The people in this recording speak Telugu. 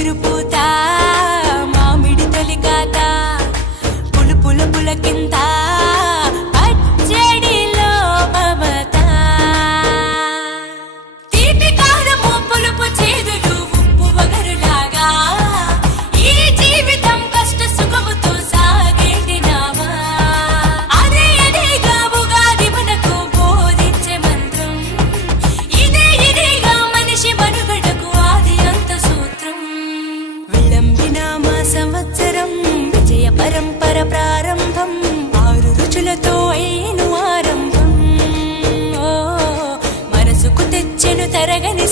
చిరుపూత మామిడి తొలికాత పులుపుల పులకింత పచ్చడిలో మమత తీపి కారము పులుపు చేదులు ఉప్పు వగరులాగా ఈ జీవితం కష్ట సుఖముతో సాగేటి నావా అదే అదేగా ఉగాది మనకు బోధించే మంత్రం ఇదేగా మనిషి మనుగడకు ఆది అంత సూత్రం విళంబినామ సంవత్సరం విజయ పరంపర ప్రారంభం 6 రుచులతో అయిను ఆరంభం మనసుకు తెచ్చెను తరగని